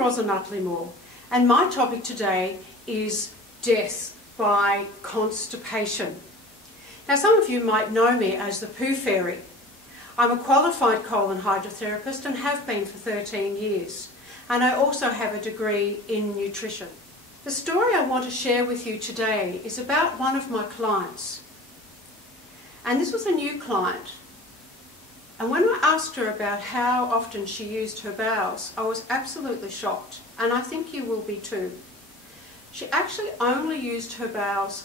Roslyn Uttleymoore, and my topic today is death by constipation. Now, some of you might know me as the Poo Fairy. I'm a qualified colon hydrotherapist and have been for 13 years, and I also have a degree in nutrition. The story I want to share with you today is about one of my clients, and this was a new client. And when I asked her about how often she used her bowels, I was absolutely shocked, and I think you will be too. She actually only used her bowels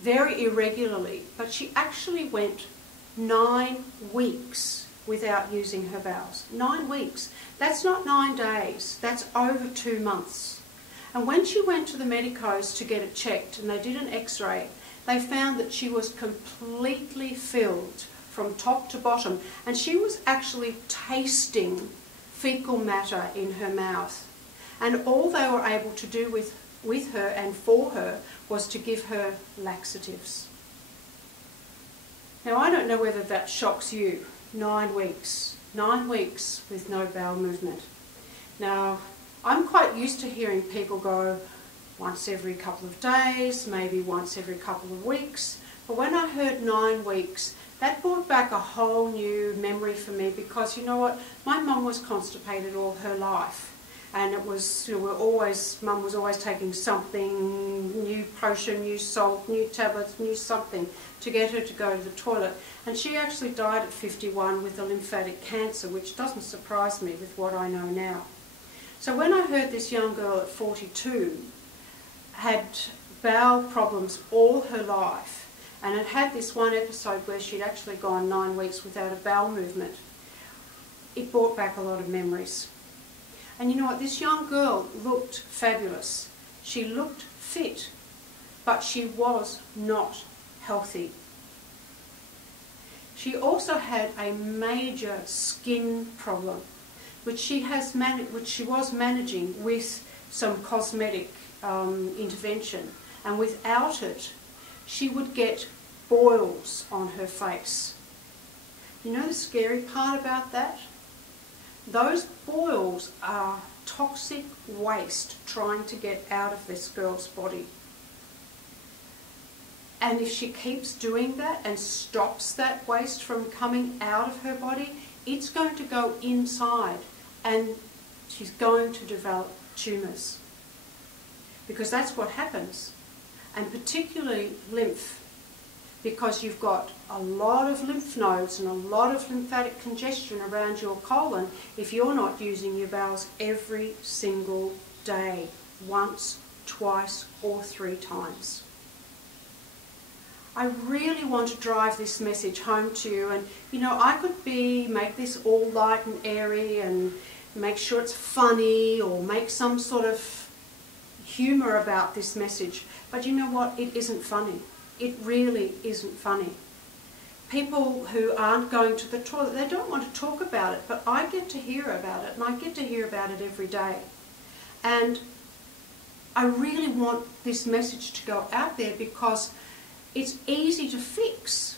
very irregularly, but she actually went 9 weeks without using her bowels. 9 weeks. That's not 9 days, that's over 2 months. And when she went to the medicos to get it checked and they did an x-ray, they found that she was completely filled from top to bottom, and she was actually tasting fecal matter in her mouth. And all they were able to do with her and for her was to give her laxatives. Now, I don't know whether that shocks you. 9 weeks. 9 weeks with no bowel movement. Now, I'm quite used to hearing people go once every couple of days, maybe once every couple of weeks. But when I heard 9 weeks, that brought back a whole new memory for me, because you know what? My mum was constipated all her life. And it was, Mum was always taking something, new potion, new salt, new tablets, new something to get her to go to the toilet. And she actually died at 51 with a lymphatic cancer, which doesn't surprise me with what I know now. So when I heard this young girl at 42 had bowel problems all her life, and had had this one episode where she'd actually gone 9 weeks without a bowel movement, it brought back a lot of memories. And you know what? This young girl looked fabulous. She looked fit, but she was not healthy. She also had a major skin problem, which she was managing with some cosmetic intervention, and without it, she would get boils on her face. You know the scary part about that? Those boils are toxic waste trying to get out of this girl's body. And if she keeps doing that and stops that waste from coming out of her body, it's going to go inside and she's going to develop tumours. Because that's what happens. And particularly lymph, because you've got a lot of lymph nodes and a lot of lymphatic congestion around your colon if you're not using your bowels every single day, once, twice or 3 times. I really want to drive this message home to you, and you know, I could make this all light and airy and make sure it's funny or make some sort of humour about this message, but you know what? It isn't funny. It really isn't funny. People who aren't going to the toilet, they don't want to talk about it, but I get to hear about it, and I get to hear about it every day. And I really want this message to go out there because it's easy to fix.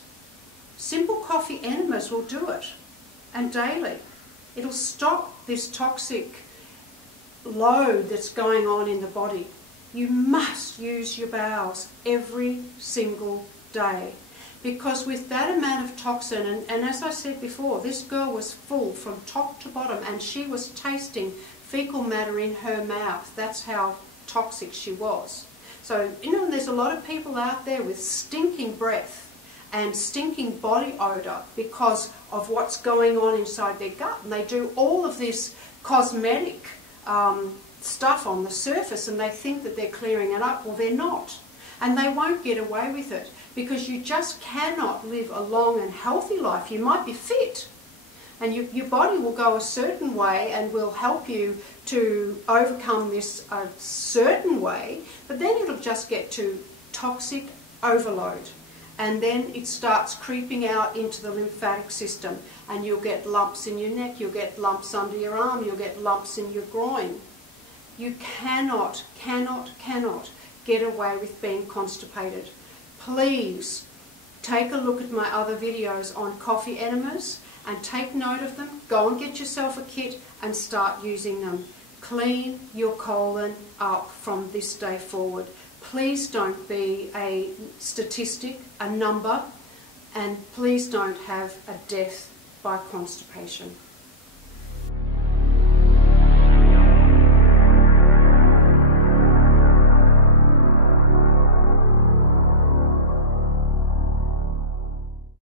Simple coffee enemas will do it, and daily. It'll stop this toxic load that's going on in the body. You must use your bowels every single day, because with that amount of toxin, and as I said before, this girl was full from top to bottom, and she was tasting fecal matter in her mouth. That's how toxic she was. So, you know, there's a lot of people out there with stinking breath and stinking body odour because of what's going on inside their gut, and they do all of this cosmetic stuff on the surface and they think that they're clearing it up. Well, they're not, and they won't get away with it, because you just cannot live a long and healthy life. You might be fit and your body will go a certain way and will help you to overcome this a certain way, but then it'll just get to toxic overload, and then it starts creeping out into the lymphatic system, and you'll get lumps in your neck, you'll get lumps under your arm, you'll get lumps in your groin. You cannot get away with being constipated. Please take a look at my other videos on coffee enemas and take note of them. Go and get yourself a kit and start using them. clean your colon up from this day forward. Please don't be a statistic, a number, and please don't have a death by constipation.